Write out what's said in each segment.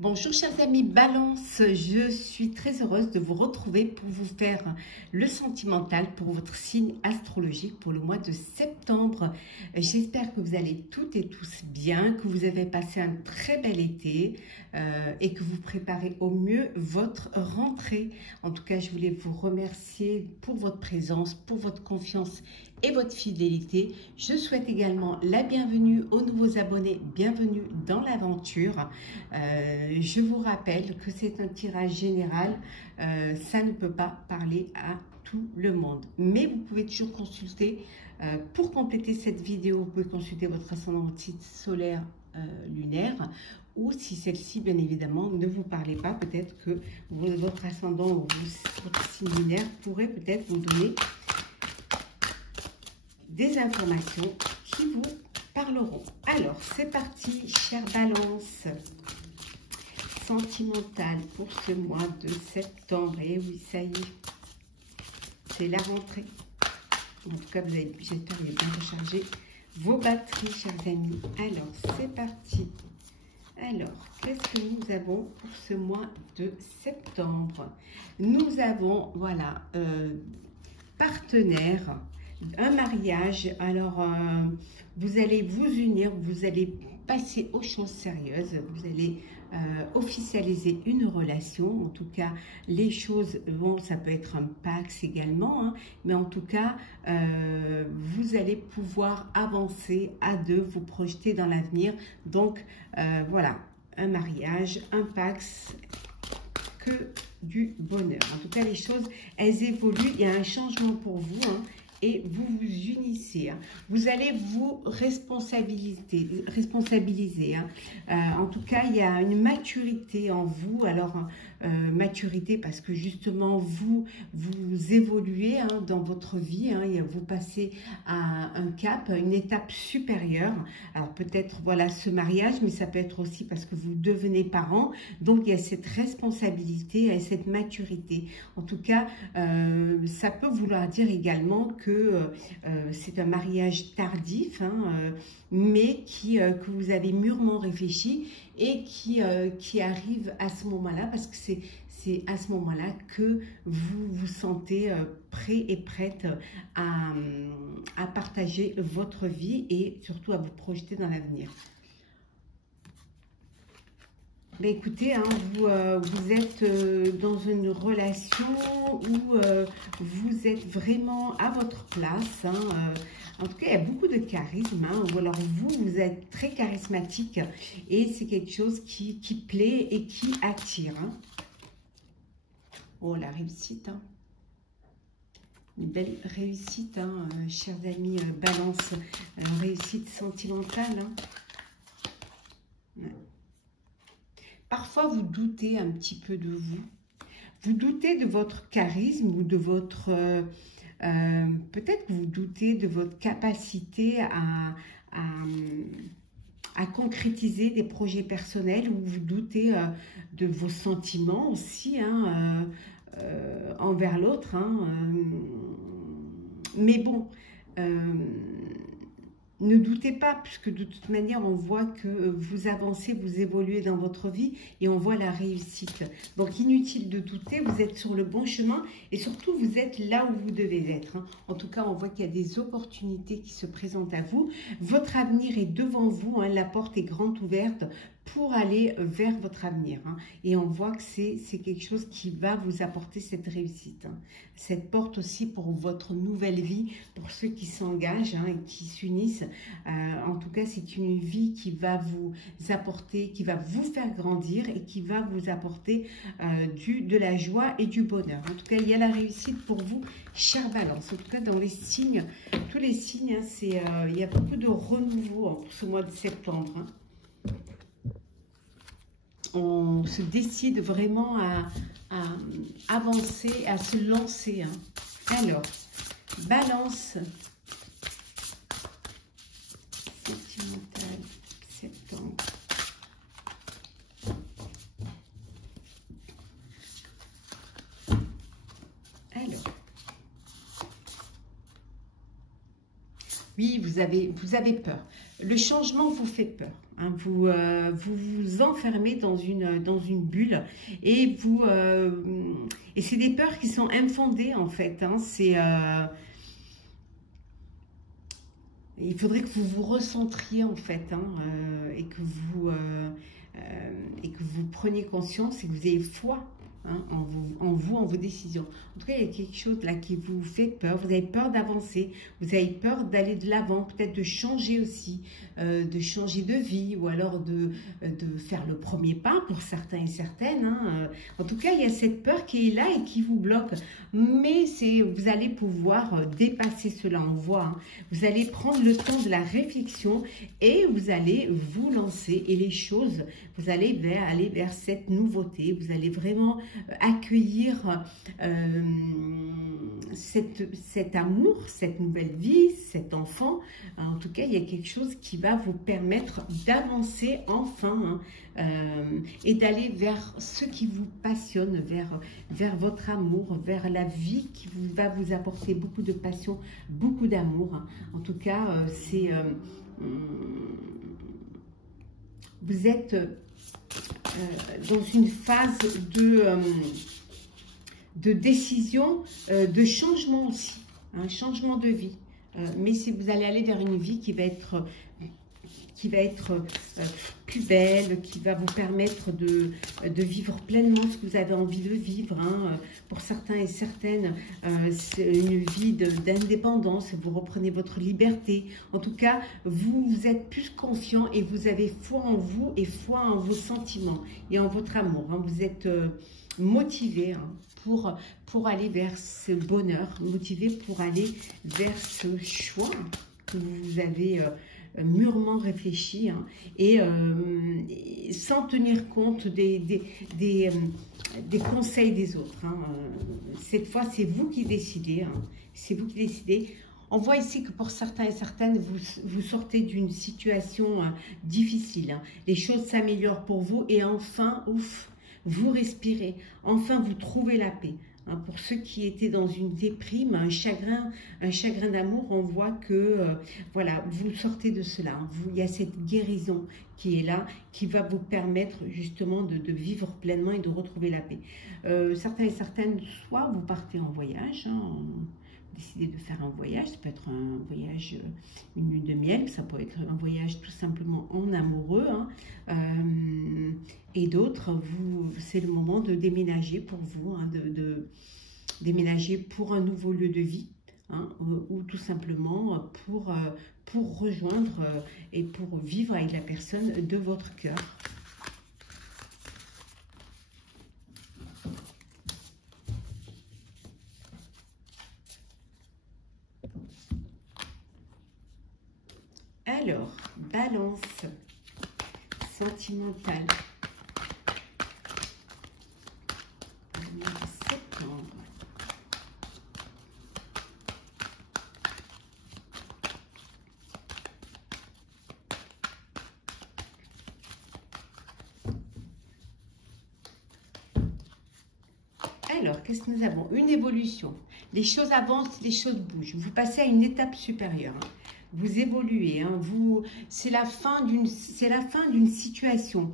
Bonjour chers amis Balance, je suis très heureuse de vous retrouver pour vous faire le sentimental pour votre signe astrologique pour le mois de septembre. J'espère que vous allez toutes et tous bien, que vous avez passé un très bel été et que vous préparez au mieux votre rentrée. En tout cas, je voulais vous remercier pour votre présence, pour votre confiance et votre fidélité. Je souhaite également la bienvenue aux nouveaux abonnés, bienvenue dans l'aventure. Je vous rappelle que c'est un tirage général, ça ne peut pas parler à tout le monde. Mais vous pouvez toujours consulter, pour compléter cette vidéo, vous pouvez consulter votre ascendant, votre site solaire, lunaire, ou si celle-ci, bien évidemment, ne vous parlait pas, peut-être que votre ascendant ou votre signe lunaire pourrait peut-être vous donner des informations qui vous parleront. Alors, c'est parti, chère Balance. Sentimental pour ce mois de septembre. Et oui, ça y est, c'est la rentrée. En tout cas, j'espère que vous avez bien rechargé vos batteries, chers amis. Alors, c'est parti. Alors, qu'est-ce que nous avons pour ce mois de septembre? Nous avons, voilà, partenaire, un mariage. Alors, vous allez vous unir, vous allez passer aux choses sérieuses, vous allez officialiser une relation. En tout cas, les choses, bon, ça peut être un pax également, hein, mais en tout cas, vous allez pouvoir avancer à deux, vous projeter dans l'avenir. Donc, voilà, un mariage, un pax, que du bonheur. En tout cas, les choses, elles évoluent, il y a un changement pour vous, hein, et vous vous unissez. Hein. Vous allez vous responsabiliser. Hein. En tout cas, il y a une maturité en vous. Alors, maturité parce que justement, vous évoluez, hein, dans votre vie. Hein, et vous passez à un cap, une étape supérieure. Alors, peut-être, voilà, ce mariage, mais ça peut être aussi parce que vous devenez parent. Donc, il y a cette responsabilité et cette maturité. En tout cas, ça peut vouloir dire également que c'est un mariage tardif, hein, mais que vous avez mûrement réfléchi et qui arrive à ce moment-là, parce que c'est à ce moment-là que vous vous sentez prêt et prête à partager votre vie et surtout à vous projeter dans l'avenir. Ben écoutez, hein, vous êtes dans une relation où vous êtes vraiment à votre place. Hein, en tout cas, il y a beaucoup de charisme. Hein, ou alors vous êtes très charismatique et c'est quelque chose qui plaît et qui attire. Hein. Oh, la réussite. Hein. Une belle réussite, hein, chers amis Balance. Réussite sentimentale. Hein. Ouais. Parfois, vous doutez un petit peu de vous. Vous doutez de votre charisme ou de votre... peut-être que vous doutez de votre capacité à concrétiser des projets personnels, ou vous doutez de vos sentiments aussi, hein, envers l'autre. Hein, mais bon... ne doutez pas, puisque de toute manière, on voit que vous avancez, vous évoluez dans votre vie et on voit la réussite. Donc, inutile de douter, vous êtes sur le bon chemin et surtout, vous êtes là où vous devez être. Hein. En tout cas, on voit qu'il y a des opportunités qui se présentent à vous. Votre avenir est devant vous, hein, la porte est grande ouverte pour aller vers votre avenir. Hein. Et on voit que c'est quelque chose qui va vous apporter cette réussite. Hein. Cette porte aussi pour votre nouvelle vie, pour ceux qui s'engagent, hein, et qui s'unissent. En tout cas, c'est une vie qui va vous apporter, qui va vous faire grandir et qui va vous apporter de la joie et du bonheur. En tout cas, il y a la réussite pour vous, chère Balance. En tout cas, dans les signes, tous les signes, hein, il y a beaucoup de renouveau, hein, pour ce mois de septembre. Hein. On se décide vraiment à avancer, à se lancer. Hein. Alors, Balance, sentimental, septembre. Alors, oui, vous avez peur. Le changement vous fait peur. hein. Vous vous enfermez dans une bulle et et c'est des peurs qui sont infondées en fait, hein. Il faudrait que vous vous recentriez en fait, hein, et que vous preniez conscience et que vous ayez foi, hein, en vos décisions. En tout cas, il y a quelque chose là qui vous fait peur. Vous avez peur d'avancer, vous avez peur d'aller de l'avant, peut-être de changer aussi, de changer de vie, ou alors de faire le premier pas pour certains et certaines, hein. En tout cas, il y a cette peur qui est là et qui vous bloque. Mais vous allez pouvoir dépasser cela, on voit, hein. Vous allez prendre le temps de la réflexion et vous allez vous lancer, et les choses, vous allez aller vers cette nouveauté. Vous allez vraiment accueillir cet amour, cette nouvelle vie, cet enfant. En tout cas, il y a quelque chose qui va vous permettre d'avancer enfin, hein, et d'aller vers ce qui vous passionne, vers votre amour, vers la vie qui va vous apporter beaucoup de passion, beaucoup d'amour, hein. En tout cas, vous êtes dans une phase de décision, de changement aussi, un changement de vie. Mais si vous allez aller vers une vie qui va être plus belle, qui va vous permettre de vivre pleinement ce que vous avez envie de vivre, hein. Pour certains et certaines, c'est une vie d'indépendance, vous reprenez votre liberté. En tout cas, vous êtes plus confiant et vous avez foi en vous et foi en vos sentiments et en votre amour, hein. Vous êtes motivé, hein, pour aller vers ce bonheur, motivé pour aller vers ce choix que vous avez mûrement réfléchi, hein, et sans tenir compte des conseils des autres, hein. Cette fois, c'est vous qui décidez, hein, c'est vous qui décidez. On voit ici que pour certains et certaines, vous sortez d'une situation difficile, hein. Les choses s'améliorent pour vous et enfin, ouf, vous respirez, enfin vous trouvez la paix, hein. Pour ceux qui étaient dans une déprime, un chagrin d'amour, on voit que voilà, vous sortez de cela, hein. Il y a cette guérison qui est là, qui va vous permettre justement de vivre pleinement et de retrouver la paix. Certains et certaines, soit vous partez en voyage, hein, décidez de faire un voyage, ça peut être un voyage, une lune de miel, ça peut être un voyage tout simplement en amoureux, hein. Et d'autres, c'est le moment de déménager pour vous, hein, de déménager pour un nouveau lieu de vie, hein, ou tout simplement pour rejoindre et pour vivre avec la personne de votre cœur. Alors, balance sentimentale. Septembre. Alors, qu'est-ce que nous avons? Une évolution. Les choses avancent, les choses bougent. Vous passez à une étape supérieure, hein. Vous évoluez, hein. C'est la fin d'une situation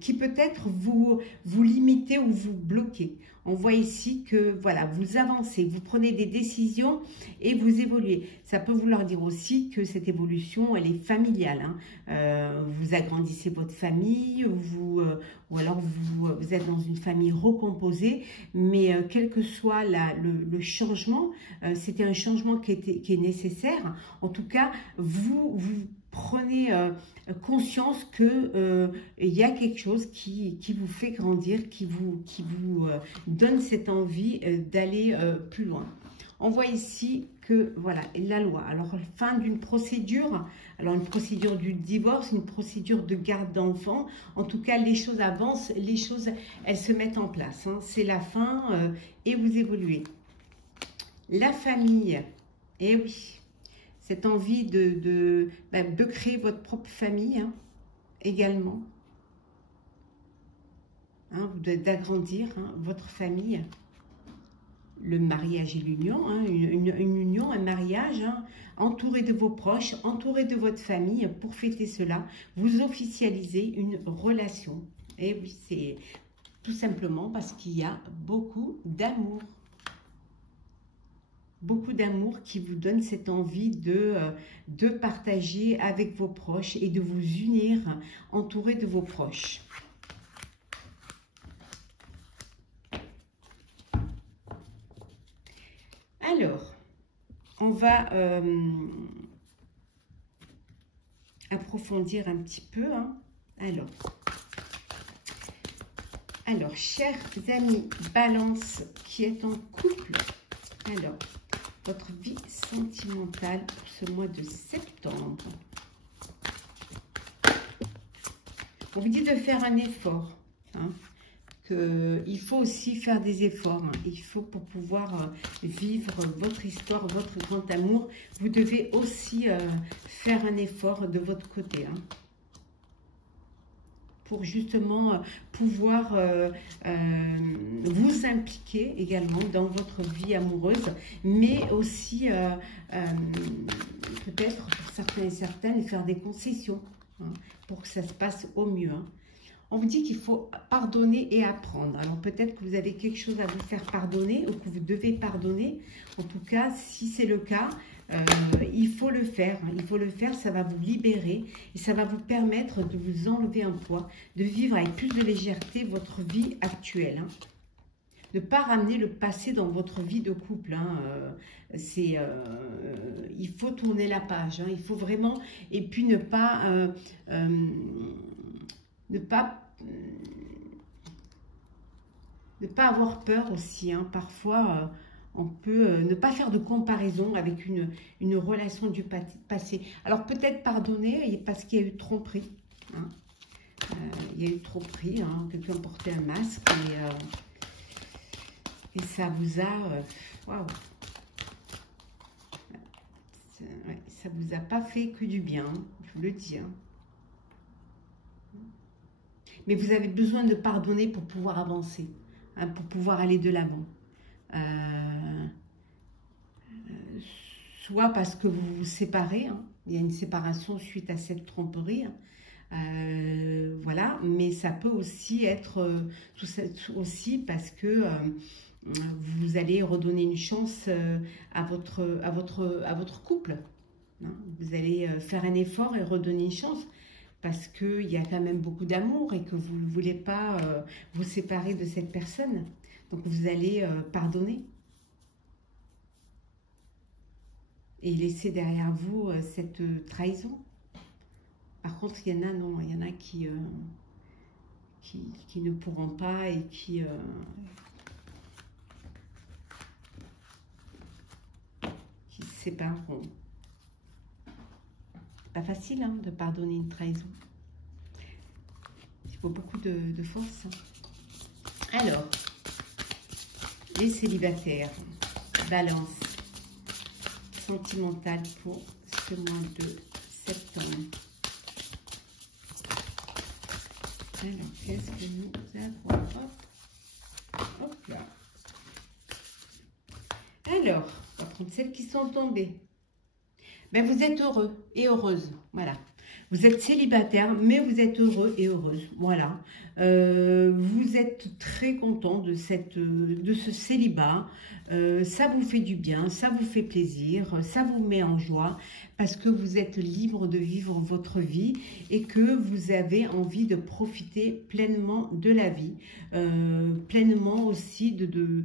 qui peut-être vous limitez ou vous bloquez. On voit ici que voilà, vous avancez, vous prenez des décisions et vous évoluez. Ça peut vouloir dire aussi que cette évolution, elle est familiale, hein. Vous agrandissez votre famille, ou alors vous êtes dans une famille recomposée, mais quel que soit le changement, c'était un changement qui est nécessaire. En tout cas, vous prenez conscience que il y a quelque chose qui vous fait grandir, qui vous donne cette envie d'aller plus loin. On voit ici que, voilà, la loi. Alors, fin d'une procédure, alors une procédure du divorce, une procédure de garde d'enfant. En tout cas, les choses avancent, les choses, elles se mettent en place, hein. C'est la fin et vous évoluez. La famille, eh oui, cette envie de créer votre propre famille, hein, également, hein, d'agrandir, hein, votre famille. le mariage et l'union, hein, une union, un mariage, hein, entouré de vos proches, entouré de votre famille. Pour fêter cela, vous officialisez une relation. Et oui, c'est tout simplement parce qu'il y a beaucoup d'amour. Beaucoup d'amour qui vous donne cette envie de partager avec vos proches et de vous unir, entouré de vos proches. Alors, on va approfondir un petit peu. Hein. Alors, chers amis Balance qui est en couple, alors, votre vie sentimentale pour ce mois de septembre. On vous dit de faire un effort. Hein, il faut aussi faire des efforts. Hein, il faut pour pouvoir vivre votre histoire, votre grand amour. Vous devez aussi faire un effort de votre côté. Hein, pour justement pouvoir vous impliquer également dans votre vie amoureuse, mais aussi peut-être pour certains et certaines faire des concessions hein, pour que ça se passe au mieux. Hein. On vous dit qu'il faut pardonner et apprendre. Alors peut-être que vous avez quelque chose à vous faire pardonner ou que vous devez pardonner. En tout cas, si c'est le cas, il faut le faire. Il faut le faire, ça va vous libérer et ça va vous permettre de vous enlever un poids, de vivre avec plus de légèreté votre vie actuelle. Hein. Ne pas ramener le passé dans votre vie de couple. Hein. Il faut tourner la page. Hein. Il faut vraiment... Et puis ne pas avoir peur aussi. Hein. Parfois... on peut ne pas faire de comparaison avec une relation du passé. Alors peut-être pardonner parce qu'il y a eu tromperie. Hein. Il y a eu tromperie. Hein. Quelqu'un portait un masque et ça vous a... waouh, ouais, ça vous a pas fait que du bien, je vous le dis. Hein. Mais vous avez besoin de pardonner pour pouvoir avancer, hein, pour pouvoir aller de l'avant. Soit parce que vous vous séparez, hein, il y a une séparation suite à cette tromperie, hein, voilà, mais ça peut aussi être aussi parce que vous allez redonner une chance à votre couple, hein. Vous allez faire un effort et redonner une chance parce qu'il y a quand même beaucoup d'amour et que vous ne voulez pas vous séparer de cette personne. Donc, vous allez pardonner et laisser derrière vous cette trahison. Par contre, il y en a, non, il y en a qui ne pourront pas et qui se sépareront. Pas facile hein, de pardonner une trahison. Il faut beaucoup de force. Alors, les célibataires, Balance, sentimental pour ce mois de septembre. Alors, qu'est-ce que nous avons? Hop là. Alors, on va prendre celles qui sont tombées. Ben, vous êtes heureux et heureuse, voilà. Vous êtes célibataire, mais vous êtes heureux et heureuse, voilà. Vous êtes très content de ce célibat. Ça vous fait du bien, ça vous fait plaisir, ça vous met en joie parce que vous êtes libre de vivre votre vie et que vous avez envie de profiter pleinement de la vie, pleinement aussi de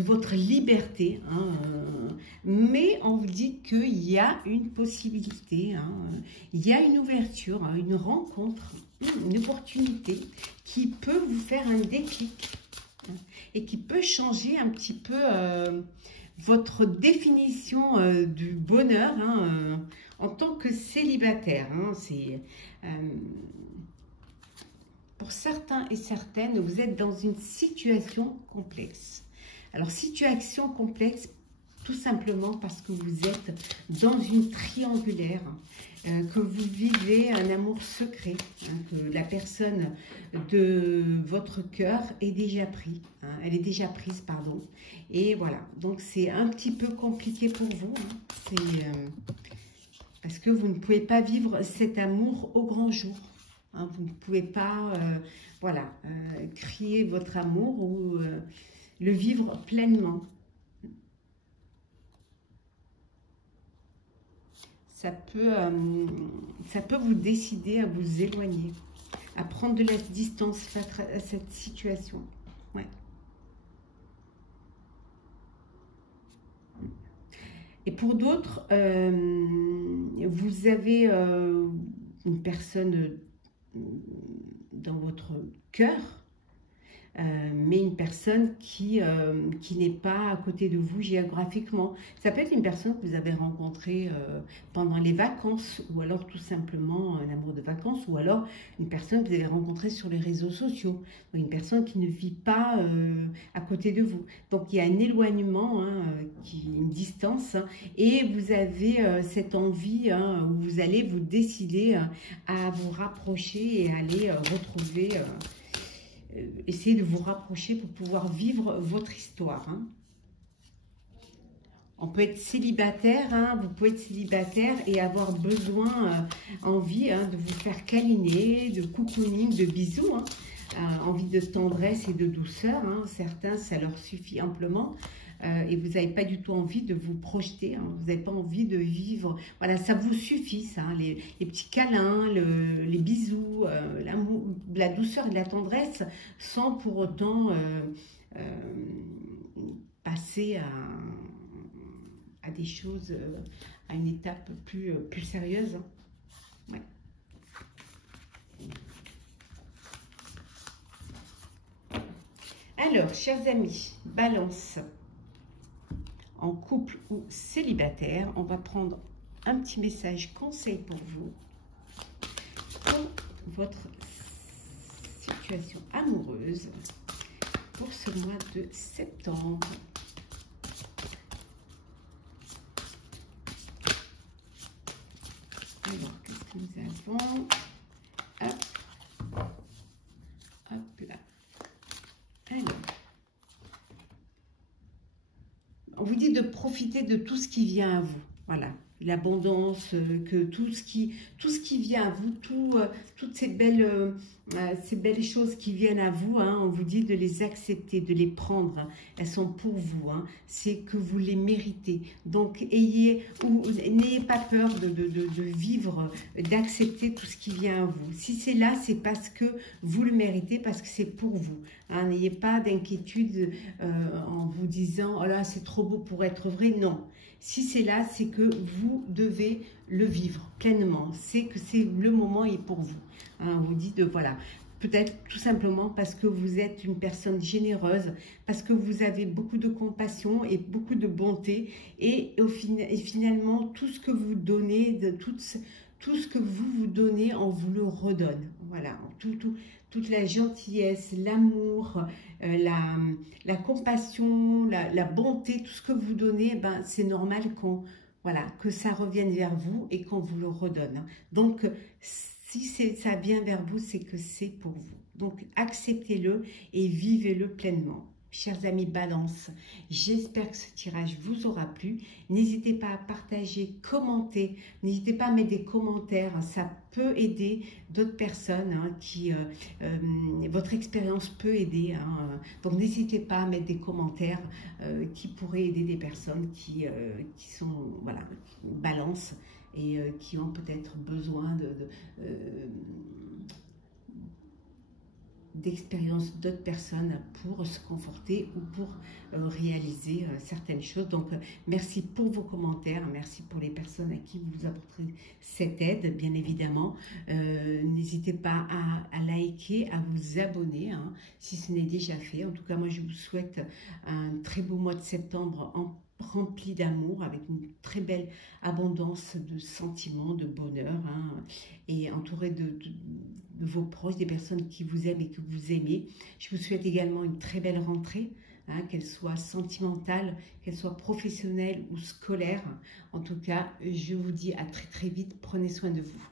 votre liberté, hein, mais on vous dit qu'il y a une possibilité, hein, il y a une ouverture, hein, une rencontre, une opportunité qui peut vous faire un déclic hein, et qui peut changer un petit peu votre définition du bonheur hein, en tant que célibataire. Hein, c'est... pour certains et certaines, vous êtes dans une situation complexe. Alors, situation complexe, tout simplement parce que vous êtes dans une triangulaire, que vous vivez un amour secret, hein, que la personne de votre cœur est déjà prise, hein, elle est déjà prise, pardon. Et voilà, donc c'est un petit peu compliqué pour vous, hein, c'est parce que vous ne pouvez pas vivre cet amour au grand jour. Hein, vous ne pouvez pas, voilà, crier votre amour ou le vivre pleinement. Ça peut vous décider à vous éloigner, à prendre de la distance face à cette situation. Ouais. Et pour d'autres, vous avez une personne dans votre cœur, mais une personne qui n'est pas à côté de vous géographiquement. Ça peut être une personne que vous avez rencontrée pendant les vacances, ou alors tout simplement un amour de vacances, ou alors une personne que vous avez rencontrée sur les réseaux sociaux, ou une personne qui ne vit pas à côté de vous. Donc il y a un éloignement, hein, une distance, hein, et vous avez cette envie, hein, où vous allez vous décider à vous rapprocher et à aller retrouver... essayez de vous rapprocher pour pouvoir vivre votre histoire. Hein. On peut être célibataire, hein, vous pouvez être célibataire et avoir besoin, envie, hein, de vous faire câliner, de cocooning, de bisous, hein, envie de tendresse et de douceur. Hein. Certains, ça leur suffit amplement. Et vous n'avez pas du tout envie de vous projeter, hein, vous n'avez pas envie de vivre, voilà, ça vous suffit, ça, hein, les petits câlins, les bisous, l'amour, la douceur et la tendresse, sans pour autant passer à des choses, à une étape plus sérieuse. Hein. Ouais. Alors, chers amis, Balance, en couple ou célibataire, on va prendre un petit message conseil pour vous, pour votre situation amoureuse pour ce mois de septembre. Alors, qu'est-ce que nous avons? Hop, hop là. Alors, on vous dit de profiter de tout ce qui vient à vous. Voilà, l'abondance, que tout ce qui vient à vous, toutes ces belles choses qui viennent à vous, hein, on vous dit de les accepter, de les prendre. Hein. Elles sont pour vous. Hein. C'est que vous les méritez. Donc, n'ayez pas peur de vivre, d'accepter tout ce qui vient à vous. Si c'est là, c'est parce que vous le méritez, parce que c'est pour vous. Hein. N'ayez pas d'inquiétude en vous disant « Oh là, c'est trop beau pour être vrai ». Non. Si c'est là, c'est que vous devez le vivre pleinement. C'est que c'est le moment est pour vous. Hein, on vous dit de voilà. Peut-être tout simplement parce que vous êtes une personne généreuse, parce que vous avez beaucoup de compassion et beaucoup de bonté. Et finalement, tout ce que vous donnez, tout ce que vous donnez, on vous le redonne. Voilà, toute la gentillesse, l'amour, la compassion, la bonté, tout ce que vous donnez, ben, c'est normal voilà, que ça revienne vers vous et qu'on vous le redonne. Donc, si ça vient vers vous, c'est que c'est pour vous. Donc, acceptez-le et vivez-le pleinement. Chers amis Balance, j'espère que ce tirage vous aura plu. N'hésitez pas à partager, commenter. N'hésitez pas à mettre des commentaires. Ça peut aider d'autres personnes. Hein, votre expérience peut aider. Hein. Donc, n'hésitez pas à mettre des commentaires qui pourraient aider des personnes qui sont, voilà, Balance et qui ont peut-être besoin d'expériences d'autres personnes pour se conforter ou pour réaliser certaines choses. Donc, merci pour vos commentaires, merci pour les personnes à qui vous apporterez cette aide, bien évidemment. N'hésitez pas à liker, à vous abonner, hein, si ce n'est déjà fait. En tout cas, moi, je vous souhaite un très beau mois de septembre rempli d'amour, avec une très belle abondance de sentiments, de bonheur, hein, et entouré de vos proches, des personnes qui vous aiment et que vous aimez. Je vous souhaite également une très belle rentrée, hein, qu'elle soit sentimentale, qu'elle soit professionnelle ou scolaire. En tout cas, je vous dis à très très vite, prenez soin de vous.